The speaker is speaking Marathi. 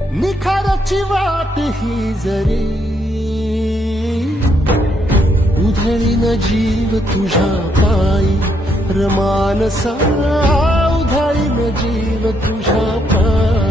निखाराची वाट ही जरी उधळीन जीव तुझ्या पायी रमानसा उधळीन जीव तुझ्या पायी